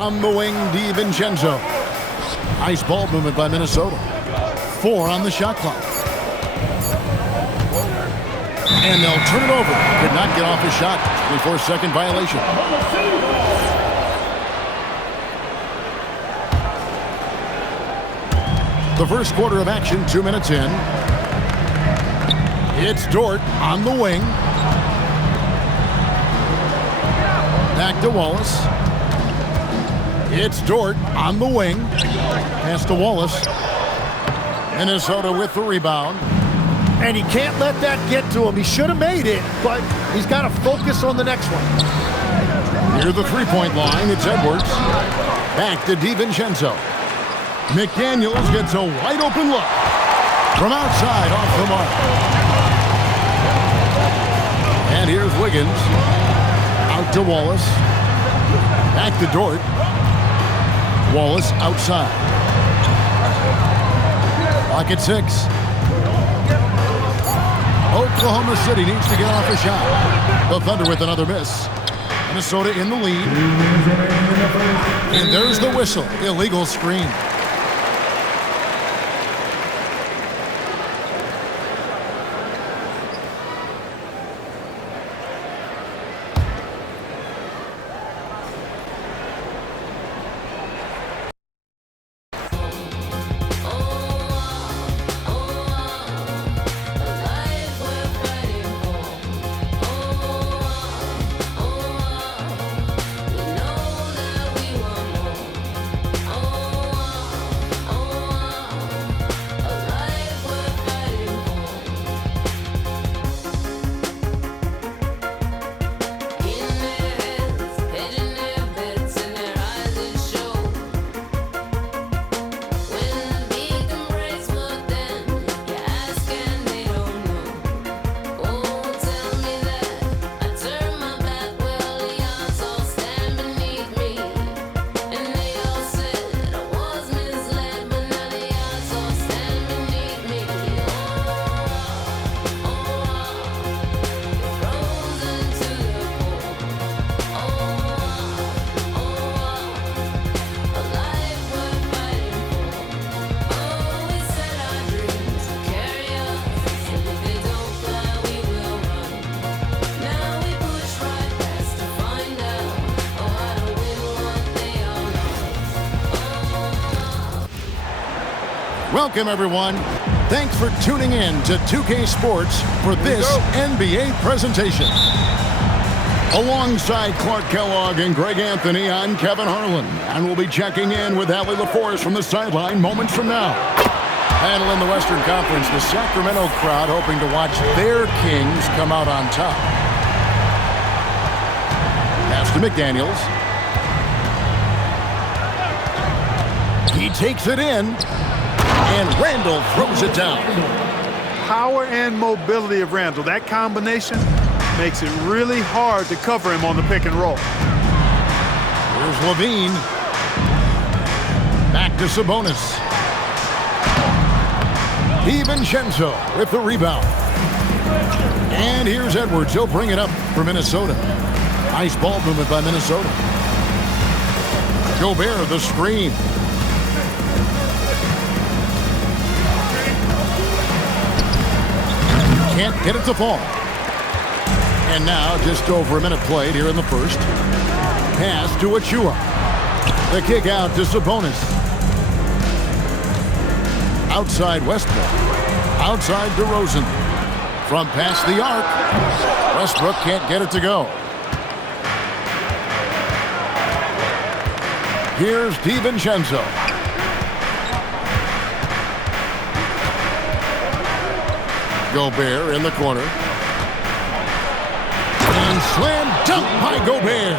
On the wing, DiVincenzo. Nice ball movement by Minnesota. 4 on the shot clock. And they'll turn it over. Could not get off his shot. 24-second violation. The first quarter of action, 2 minutes in. It's Dort on the wing. Back to Wallace. It's Dort on the wing. Pass to Wallace. Minnesota with the rebound. And he can't let that get to him. He should have made it, but he's got to focus on the next one. Near the three-point line, it's Edwards. Back to DiVincenzo. McDaniels gets a wide-open look. From outside, off the mark. And here's Wiggins. Out to Wallace. Back to Dort. Wallace outside. Clock at 6. Oklahoma City needs to get off a shot. The Thunder with another miss. Minnesota in the lead. And there's the whistle. Illegal screen. Welcome, everyone. Thanks for tuning in to 2K Sports for this NBA presentation. Alongside Clark Kellogg and Greg Anthony, I'm Kevin Harlan, and we'll be checking in with Allie LaForce from the sideline moments from now. Battle in the Western Conference, the Sacramento crowd hoping to watch their Kings come out on top. Pass to McDaniels. He takes it in. And Randall throws it down. Power and mobility of Randall. That combination makes it really hard to cover him on the pick and roll. Here's Levine. Back to Sabonis. DiVincenzo with the rebound. And here's Edwards. He'll bring it up for Minnesota. Nice ball movement by Minnesota. Gobert, the screen. Can't get it to fall. And now just over a minute played here in the first. Pass to Achua. The kick out to Sabonis. Outside Westbrook. Outside DeRozan. From past the arc. Westbrook can't get it to go. Here's DiVincenzo. Gobert in the corner. And slam dunk by Gobert.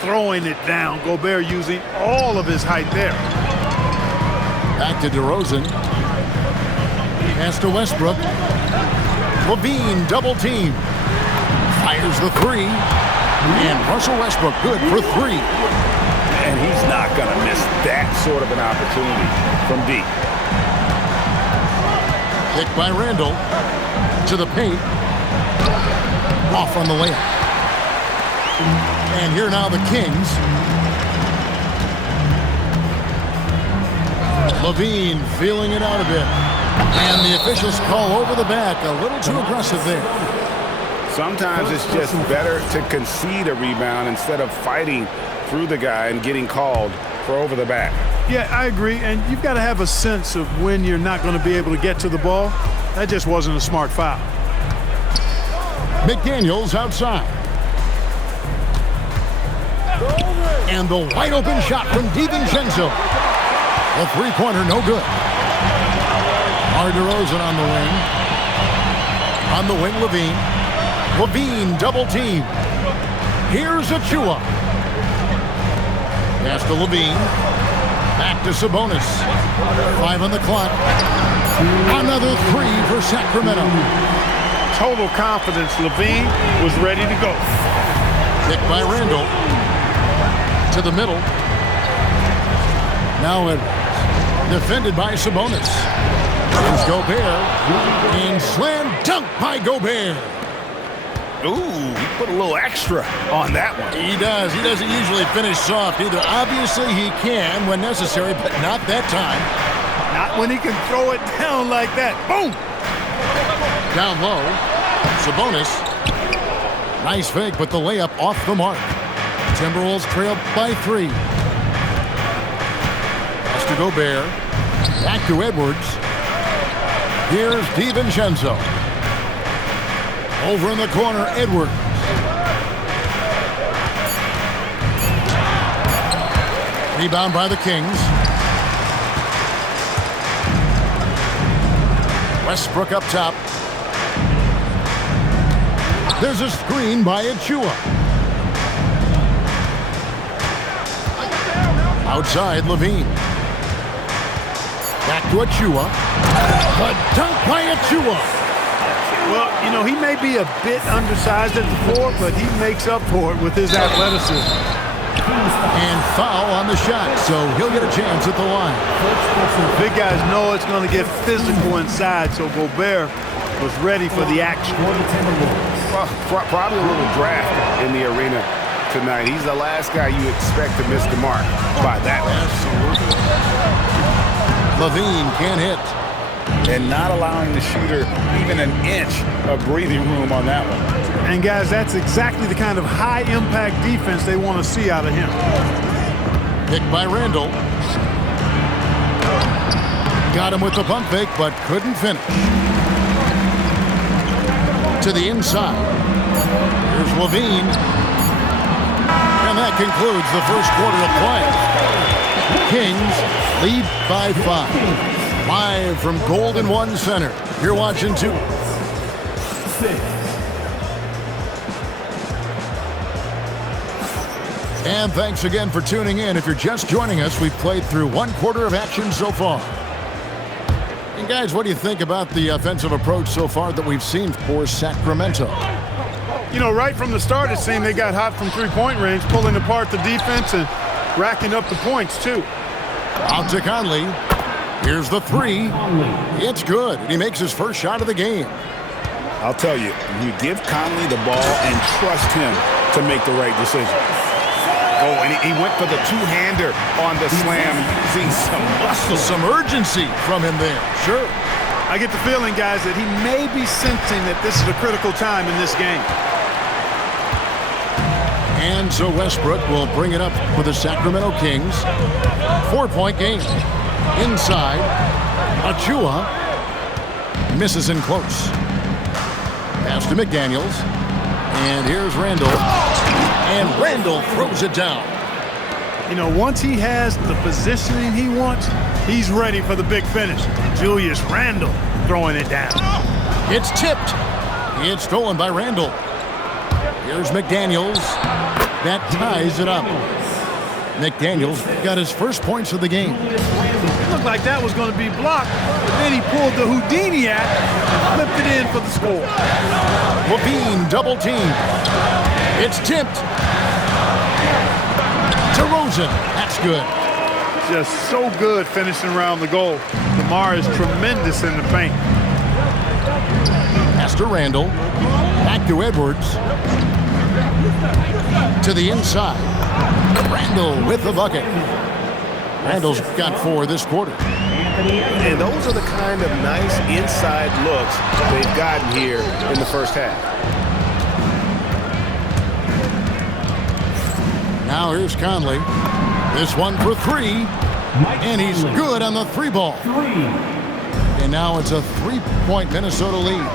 Throwing it down. Gobert using all of his height there. Back to DeRozan. Pass to Westbrook. Levine double team. Fires the three. And Russell Westbrook good for three. And he's not going to miss that sort of an opportunity from deep. Pick by Randall to the paint. Off on the layup. And here now the Kings. Levine feeling it out a bit. And the officials call over the back. A little too aggressive there. Sometimes it's just better to concede a rebound instead of fighting through the guy and getting called for over the back. Yeah, I agree. And you've got to have a sense of when you're not going to be able to get to the ball. That just wasn't a smart foul. McDaniels outside. And the wide open shot from DiVincenzo. The three-pointer, no good. Mar DeRozan on the wing. On the wing, Levine. Levine double team. Here's Achua. Pass to Levine. Back to Sabonis. 5 on the clock. Another 3 for Sacramento. Total confidence. Levine was ready to go. Kick by Randall. To the middle. Now Edwards. Defended by Sabonis. Here's Gobert. And slam dunk by Gobert. Ooh, he put a little extra on that one. He does. He doesn't usually finish soft either. Obviously, he can when necessary, but not that time. Not when he can throw it down like that. Boom! Down low. Sabonis. Nice fake, but the layup off the mark. Timberwolves trail by 3. Pass to Gobert. Back to Edwards. Here's DiVincenzo. Over in the corner, Edwards. Rebound by the Kings. Westbrook up top. There's a screen by Achua. Outside, Levine. Back to Achua. The dunk by Achua. Well, you know, he may be a bit undersized at the 4, but he makes up for it with his athleticism. And foul on the shot, so he'll get a chance at the line. Big guys know it's going to get physical inside, so Gobert was ready for the action. Well, probably a little draft in the arena tonight. He's the last guy you expect to miss the mark by that much. Levine can't hit. And not allowing the shooter even an inch of breathing room on that one. And guys, that's exactly the kind of high-impact defense they want to see out of him. Picked by Randall. Got him with the pump fake, but couldn't finish. To the inside. Here's Levine. And that concludes the first quarter of play. Kings lead by 5. Live from Golden One Center. You're watching 2. And thanks again for tuning in. If you're just joining us, we've played through 1 quarter of action so far. And guys, what do you think about the offensive approach so far that we've seen for Sacramento? You know, right from the start, it seemed they got hot from three-point range, pulling apart the defense and racking up the points, too. Out to Conley. Here's the 3. It's good. And he makes his first shot of the game. I'll tell you, you give Conley the ball and trust him to make the right decision. Oh, and he went for the two-hander on the slam, using some muscle. Some urgency from him there. Sure. I get the feeling, guys, that he may be sensing that this is a critical time in this game. And so Westbrook will bring it up for the Sacramento Kings. 4-point game. Inside, Achua misses in close. Pass to McDaniels. And here's Randall. And Randall throws it down. You know, once he has the positioning he wants, he's ready for the big finish. Julius Randle throwing it down. It's tipped. It's stolen by Randall. Here's McDaniels. That ties it up. McDaniels got his first points of the game. It looked like that was going to be blocked, but then he pulled the Houdini act and flipped it in for the score. Levine double team. It's tipped. DeRozan. That's good. Just so good finishing around the goal. DeMar is tremendous in the paint. Pass to Randall. Back to Edwards. To the inside. Randall with the bucket. Randall's got 4 this quarter. And those are the kind of nice inside looks they've gotten here in the first half. Now here's Conley. This one for three. And he's good on the three ball. And now it's a 3-point Minnesota lead.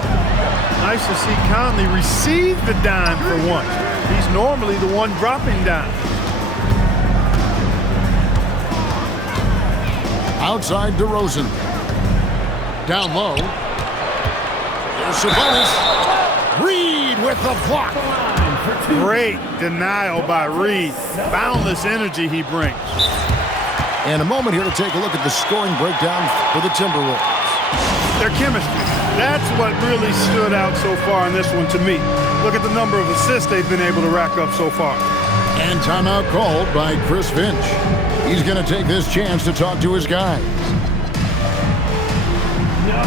Nice to see Conley receive the dime for once. He's normally the one dropping dimes. Outside DeRozan. Down low. There's Sabonis. Reed with the block. Great denial by Reed. Boundless energy he brings. And a moment here to take a look at the scoring breakdown for the Timberwolves. Their chemistry. That's what really stood out so far in this one to me. Look at the number of assists they've been able to rack up so far. And timeout called by Chris Finch. He's going to take this chance to talk to his guys. No.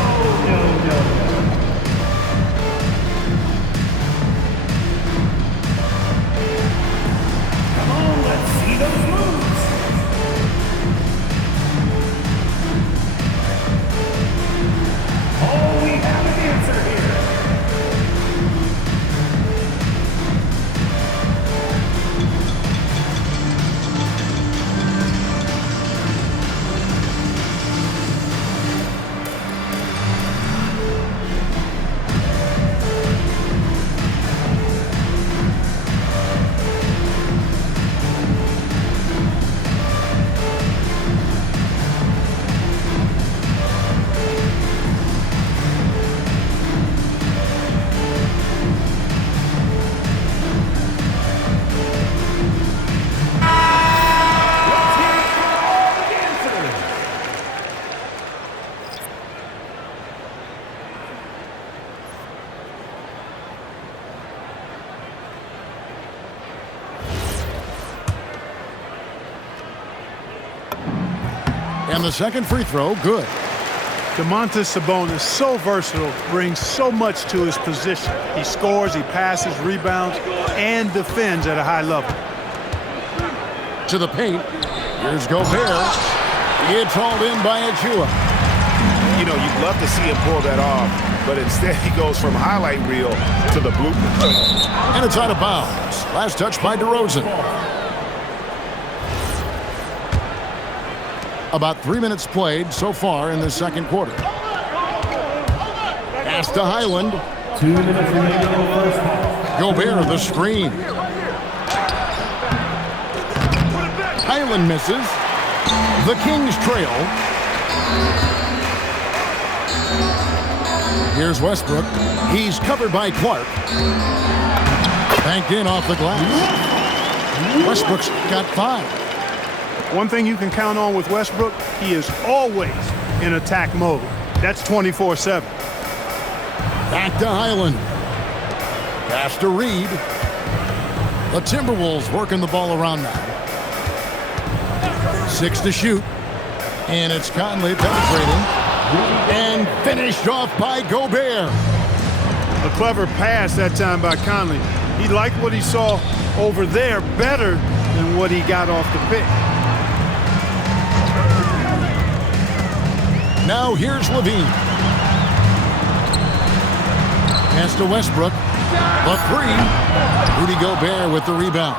Come on, let's see those moves. Oh, we have an answer here. And the second free throw, good. Domantas Sabonis, so versatile, brings so much to his position. He scores, he passes, rebounds, and defends at a high level. To the paint. Here's Gobert. It's hauled in by Achua. You know, you'd love to see him pull that off, but instead he goes from highlight reel to the blooper. And it's out of bounds. Last touch by DeRozan. About 3 minutes played so far in the second quarter. Pass to Highland. 2 minutes remaining in the first half. Gobert the screen. Highland misses. The Kings trail. Here's Westbrook. He's covered by Clark. Banked in off the glass. Westbrook's got 5. One thing you can count on with Westbrook, he is always in attack mode. That's 24/7. Back to Highland. Pass to Reed. The Timberwolves working the ball around now. 6 to shoot. And it's Conley penetrating. And finished off by Gobert. A clever pass that time by Conley. He liked what he saw over there better than what he got off the pick. Now here's Levine. Pass to Westbrook. The 3. Rudy Gobert with the rebound.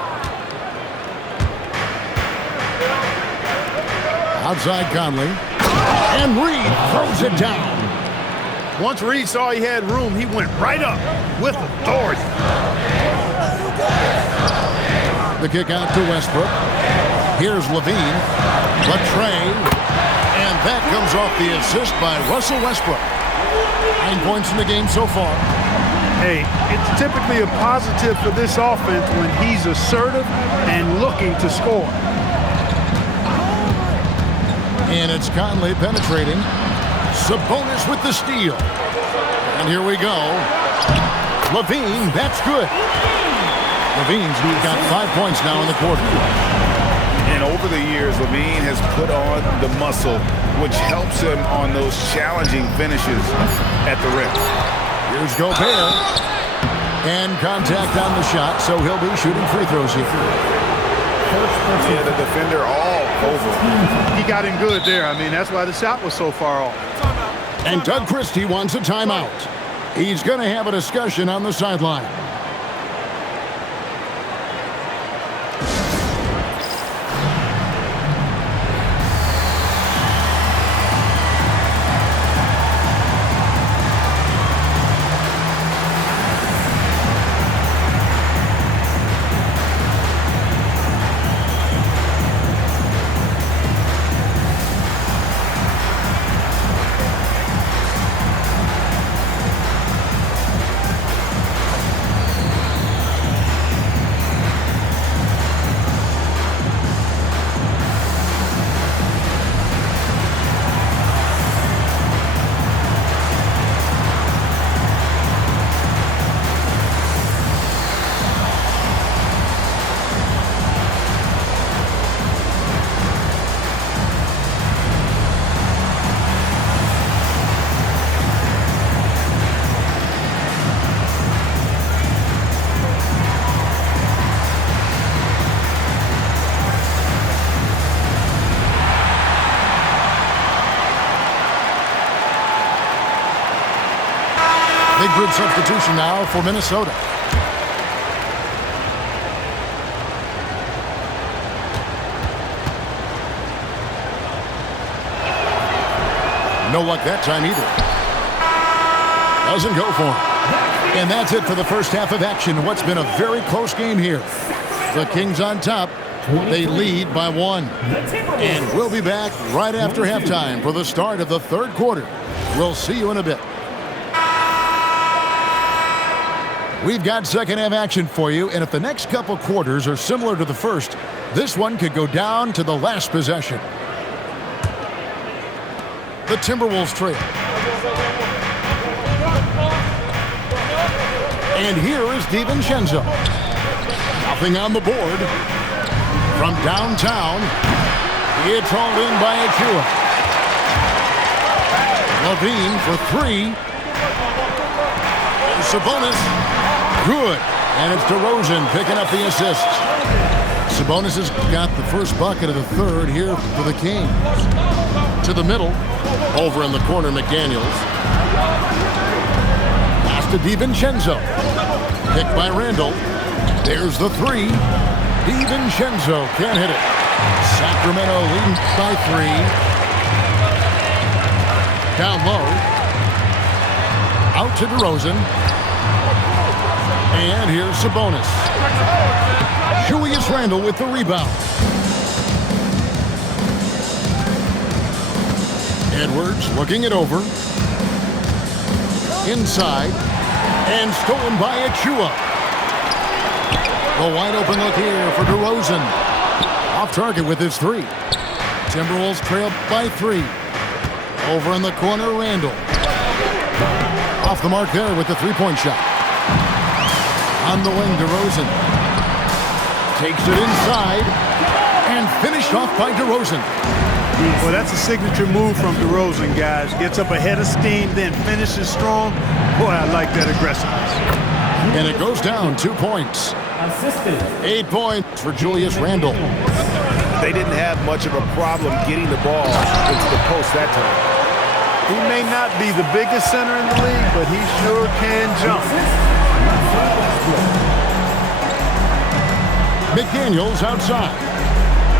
Outside Conley. And Reed throws it down. Once Reed saw he had room, he went right up with authority. The kick out to Westbrook. Here's Levine. The tray. And that comes off the assist by Russell Westbrook. 9 points in the game so far. Hey, it's typically a positive for this offense when he's assertive and looking to score. And it's Conley penetrating. Sabonis with the steal. And here we go. Levine, that's good. Levine's got 5 points now in the quarter. And over the years, Levine has put on the muscle, which helps him on those challenging finishes at the rim. Here's Gobert. And contact on the shot, so he'll be shooting free throws here. Yeah, the defender all over. He got him good there. I mean, that's why the shot was so far off. And Doug Christie wants a timeout. He's going to have a discussion on the sideline. Big group substitution now for Minnesota. No luck that time either. Doesn't go for him. And that's it for the first half of action. What's been a very close game here. The Kings on top. They lead by 1. And we'll be back right after halftime for the start of the third quarter. We'll see you in a bit. We've got second half action for you, and if the next couple quarters are similar to the first, this one could go down to the last possession. The Timberwolves trail. And here is DiVincenzo. Nothing on the board. From downtown, it's hauled in by Achua. LaVine for 3. Sabonis. Good. And it's DeRozan picking up the assists. Sabonis has got the first bucket of the third here for the Kings. To the middle. Over in the corner, McDaniels. Pass to DiVincenzo. Picked by Randall. There's the 3. DiVincenzo can't hit it. Sacramento leading by 3. Down low. Out to DeRozan. And here's Sabonis. Julius Randle with the rebound. Edwards looking it over. Inside. And stolen by Achua. The wide open look here for DeRozan. Off target with his 3. Timberwolves trail by 3. Over in the corner, Randle. Off the mark there with the three-point shot. On the wing, DeRozan. Takes it inside. And finished off by DeRozan. Well, that's a signature move from DeRozan, guys. Gets up ahead of steam, then finishes strong. Boy, I like that aggressiveness. And it goes down 2 points. 8 points for Julius Randle. They didn't have much of a problem getting the ball into the post that time. He may not be the biggest center in the league, but he sure can jump. McDaniels outside.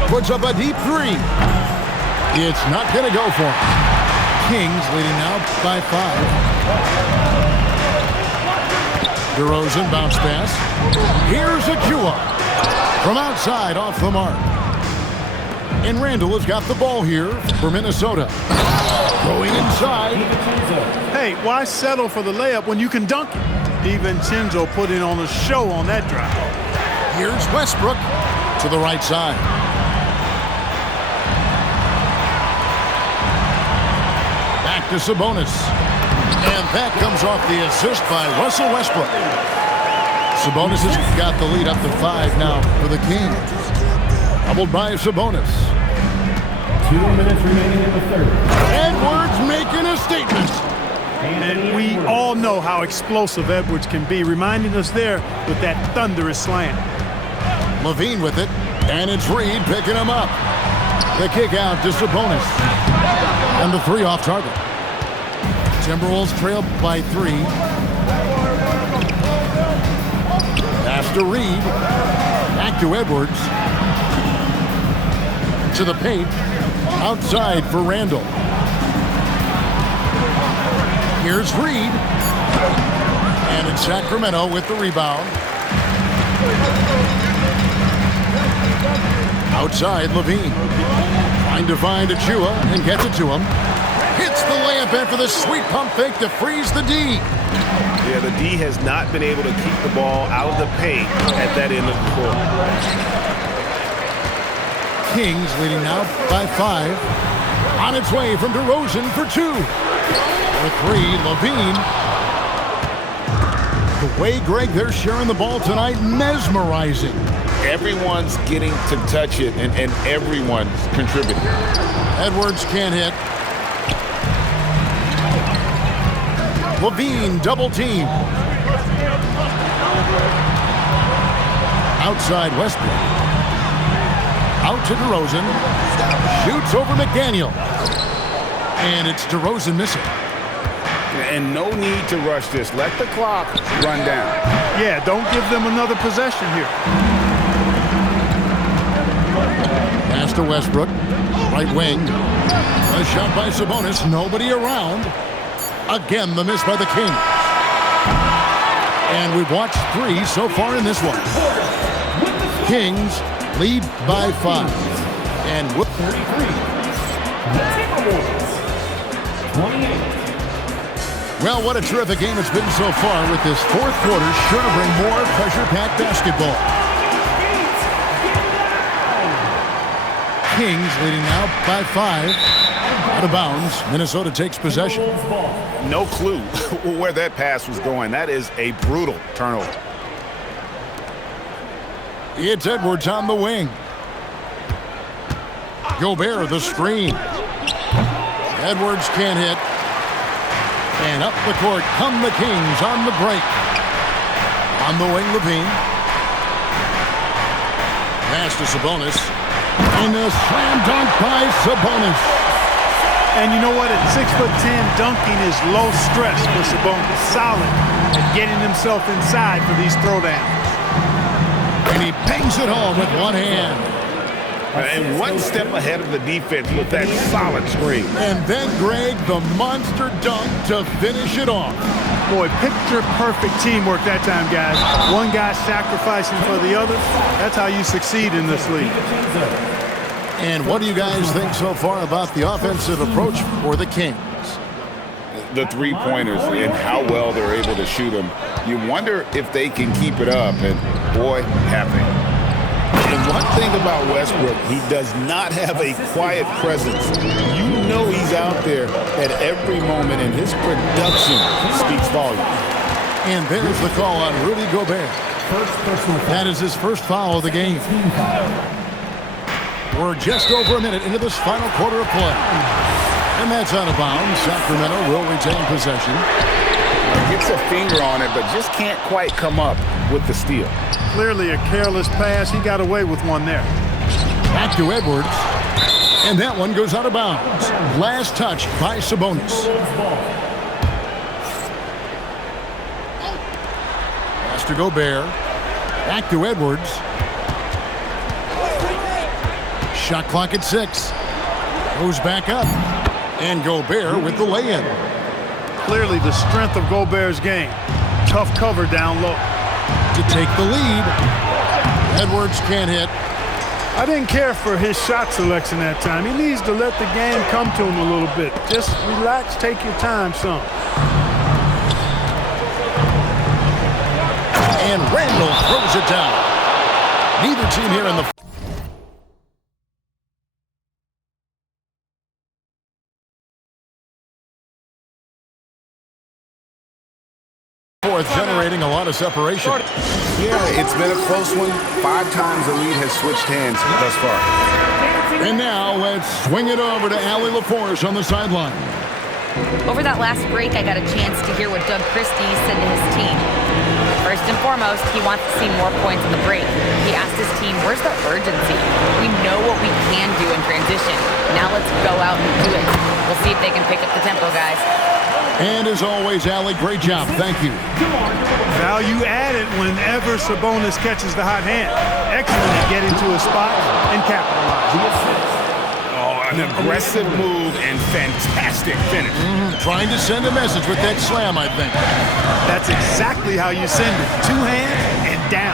Puts up a deep 3. It's not going to go for him. Kings leading now by 5. DeRozan bounce pass. Here's Achua. From outside off the mark. And Randall has got the ball here for Minnesota. Going inside. Hey, why settle for the layup when you can dunk it? DiVincenzo put in on a show on that drive. Here's Westbrook to the right side. Back to Sabonis. And that comes off the assist by Russell Westbrook. Sabonis has got the lead up to 5 now for the Kings. Doubled by Sabonis. 2 minutes remaining in the third. Edwards making a statement. And we all know how explosive Edwards can be, reminding us there with that thunderous slam. LaVine with it. And it's Reed picking him up. The kick out to Sabonis. And the 3 off target. Timberwolves trail by 3. Pass to Reed. Back to Edwards. To the paint. Outside for Randall. Here's Reed. And it's Sacramento with the rebound. Outside, Levine. Trying to find Achua and gets it to him. Hits the layup after the sweet pump fake to freeze the D. Yeah, the D has not been able to keep the ball out of the paint at that end of the court. Kings leading now by 5. On its way from DeRozan for 2. For 3, Levine. The way, Greg, they're sharing the ball tonight, mesmerizing. Everyone's getting to touch it, and everyone's contributing. Edwards can't hit. Levine double team. Outside Westbrook. Out to DeRozan. Shoots over McDaniel. And it's DeRozan missing. And no need to rush this. Let the clock run down. Yeah, don't give them another possession here. Pass to Westbrook. Right wing. A shot by Sabonis. Nobody around. Again, the miss by the Kings. And we've watched 3 so far in this one. Kings lead by 5. And 33. Timberwolves. 28. well, what a terrific game it's been so far, with this 4th quarter sure to bring more pressure-packed basketball. Kings leading now by 5. Out of bounds. Minnesota takes possession. No clue where that pass was going. That is a brutal turnover. It's Edwards on the wing. Gobert the screen. Edwards can't hit. And up the court come the Kings on the break. On the wing, Levine. Pass to Sabonis. And a slam dunk by Sabonis. And you know what? At 6'10", dunking is low stress for Sabonis. Solid at getting himself inside for these throwdowns. And he bangs it home with one hand. And one step ahead of the defense with that solid screen. And then, Greg, the monster dunk to finish it off. Boy, picture-perfect teamwork that time, guys. One guy sacrificing for the other. That's how you succeed in this league. And what do you guys think so far about the offensive approach for the Kings? The three-pointers and how well they're able to shoot them. You wonder if they can keep it up, and boy, have they. And one thing about Westbrook, he does not have a quiet presence. You know he's out there at every moment, and his production speaks volumes. And there's the call on Rudy Gobert. That is his first foul of the game. We're just over a minute into this final quarter of play. And that's out of bounds. Sacramento will retain possession. Gets a finger on it, but just can't quite come up with the steal. Clearly a careless pass. He got away with one there. Back to Edwards. And that one goes out of bounds. Last touch by Sabonis. Pass to Gobert. Back to Edwards. Shot clock at 6. Goes back up. And Gobert with the lay-in. Clearly the strength of Gobert's game. Tough cover down low. To take the lead. Edwards can't hit. I didn't care for his shot selection that time. He needs to let the game come to him a little bit. Just relax, take your time some. And Randall throws it down. Neither team here in the fourth, generating a lot of separation. Yeah, it's been a close one. 5 times the lead has switched hands thus far. And now let's swing it over to Allie LaForce on the sideline. Over that last break, I got a chance to hear what Doug Christie said to his team. First and foremost, he wants to see more points on the break. He asked his team, where's the urgency? We know what we can do in transition. Now let's go out and do it. We'll see if they can pick up the tempo, guys. And as always, Allie, great job. Thank you. Value added whenever Sabonis catches the hot hand. Excellent at getting to a spot and capitalizing. An aggressive move and fantastic finish. Trying to send a message with that slam, I think. That's exactly how you send it. Two hands and down.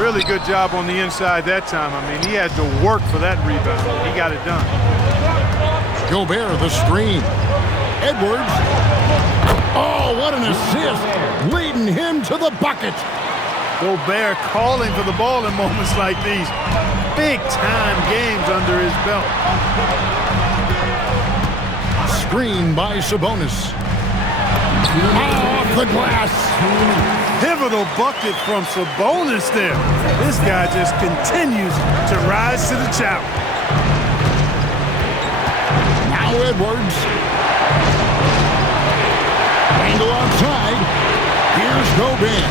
Really good job on the inside that time. I mean, he had to work for that rebound. He got it done. Gobert, the screen. Edwards. Oh, what an assist. Leading him to the bucket. Gobert calling for the ball in moments like these. Big-time games under his belt. Screen by Sabonis. Off the glass. Pivotal bucket from Sabonis there. This guy just continues to rise to the challenge. Now Edwards. Angle outside. Here's Gobert.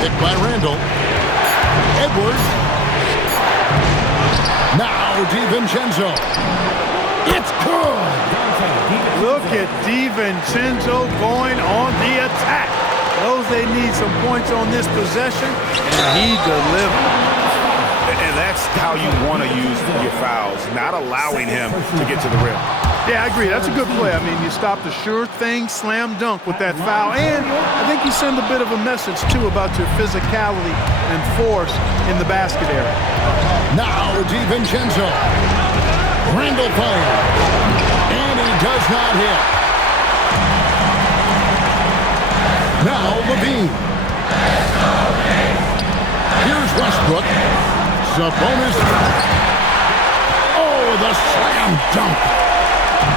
Hit by Randall. Edwards. Now DiVincenzo. It's good. Look at DiVincenzo going on the attack. Knows they need some points on this possession, and he delivered. And that's how you want to use your fouls, not allowing him to get to the rim. Yeah, I agree. That's a good play. I mean, you stop the sure thing slam dunk with that foul. And I think you send a bit of a message, too, about your physicality and force in the basket area. Now DiVincenzo. Randall fire. And he does not hit. Now Levine. Here's Westbrook. Sabonis. Oh, the slam dunk.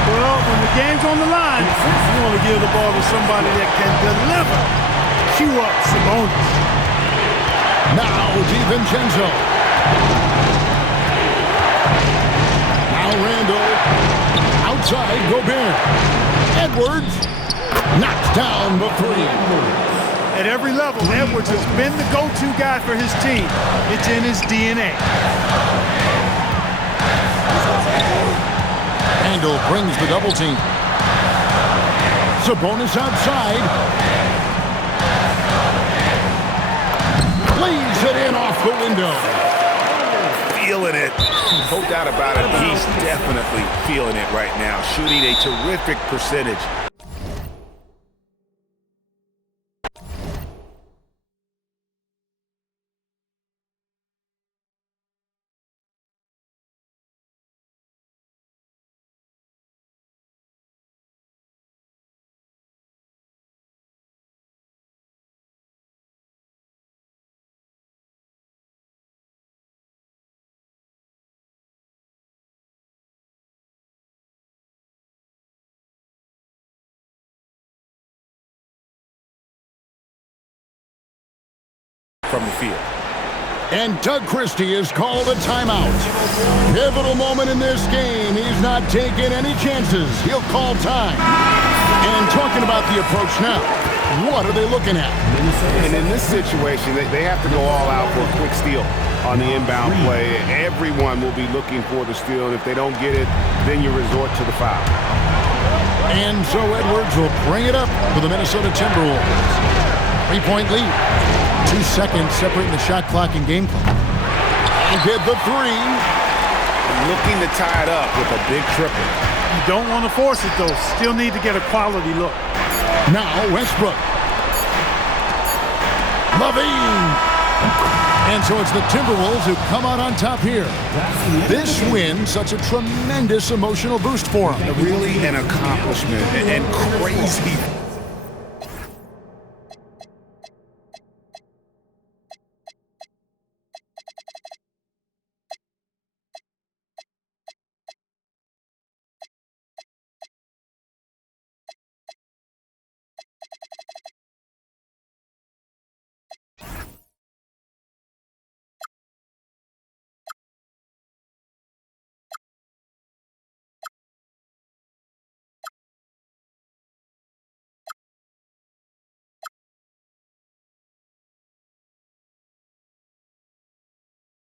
Well, when the game's on the line, you want to give the ball to somebody that can deliver. Cue up Sabonis. Now DiVincenzo. Now Randall. Outside Gobert. Edwards knocks down the three. At every level, Edwards has been the go-to guy for his team. It's in his DNA. Randall brings the double team. Sabonis outside. Lays it in off the window. Feeling it. No doubt about it. He's definitely feeling it right now. Shooting a terrific percentage. From the field. And Doug Christie is called a timeout. Pivotal moment in this game. He's not taking any chances. He'll call time. And talking about the approach now, what are they looking at? And in this situation, they have to go all out for a quick steal on the inbound play. Everyone will be looking for the steal, and if they don't get it, then you resort to the foul. And so Edwards will bring it up for the Minnesota Timberwolves. 3-point lead. 2 seconds separating the shot clock and game clock. And get the three. Looking to tie it up with a big triple. You don't want to force it, though. Still need to get a quality look. Now Westbrook. Levine. And so it's the Timberwolves who come out on top here. This win, such a tremendous emotional boost for them. Really an accomplishment and crazy